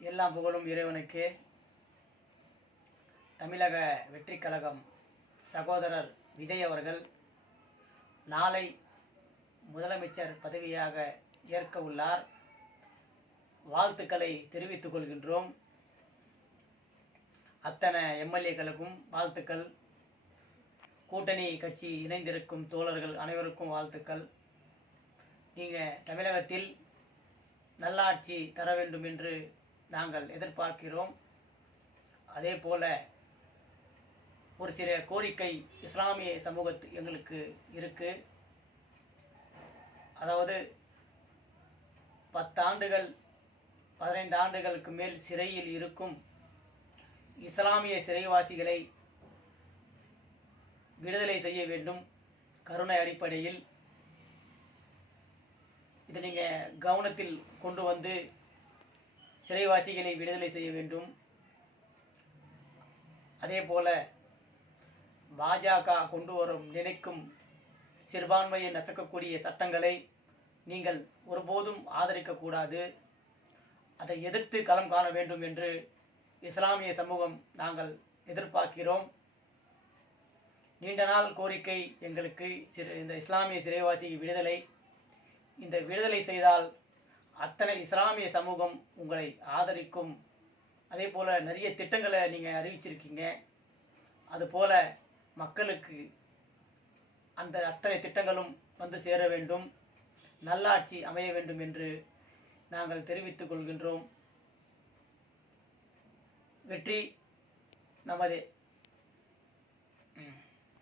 எல்லா புகழும் இறைவனுக்கே. தமிழக வெற்றி கழகம் சகோதரர் விஜய் அவர்கள் நாளை முதலமைச்சர் பதவியாக ஏற்க உள்ளார். வாழ்த்துக்களை தெரிவித்துக் கொள்கின்றோம். அத்தனை எம்எல்ஏக்களுக்கும் வாழ்த்துக்கள். கூட்டணி கட்சி இணைந்திருக்கும் தோழர்கள் அனைவருக்கும் வாழ்த்துக்கள். நீங்கள் தமிழகத்தில் நல்லாட்சி தர வேண்டும் என்று நாங்கள் எதிர்பார்க்கிறோம். அதே போல ஒரு சில கோரிக்கை இஸ்லாமிய சமூகத்து எங்களுக்கு இருக்கு. அதாவது 10 ஆண்டுகள் 15 ஆண்டுகளுக்கு மேல் சிறையில் இருக்கும் இஸ்லாமிய சிறைவாசிகளை விடுதலை செய்ய வேண்டும் கருணை அடிப்படையில். இதை நீங்கள் கவனத்தில் கொண்டு வந்து சிறைவாசிகளை விடுதலை செய்ய வேண்டும். அதே போல பாஜக கொண்டு வரும் நினைக்கும் சிறுபான்மையை நசுக்கக்கூடிய சட்டங்களை நீங்கள் ஒருபோதும் ஆதரிக்கக்கூடாது. அதை எதிர்த்து களம் காண வேண்டும் என்று இஸ்லாமிய சமூகம் நாங்கள் எதிர்பார்க்கிறோம். நீண்ட நாள் கோரிக்கை எங்களுக்கு இந்த இஸ்லாமிய சிறைவாசி விடுதலை. இந்த விடுதலை செய்தால் அத்தனை இஸ்லாமிய சமூகம் உங்களை ஆதரிக்கும். அதே போல் நிறைய திட்டங்களை நீங்கள் அறிவிச்சிருக்கீங்க. அதுபோல் மக்களுக்கு அந்த அத்தனை திட்டங்களும் வந்து சேர வேண்டும், நல்லாட்சி அமைய வேண்டும் என்று நாங்கள் தெரிவித்துக் கொள்கின்றோம். வெற்றி நமதே.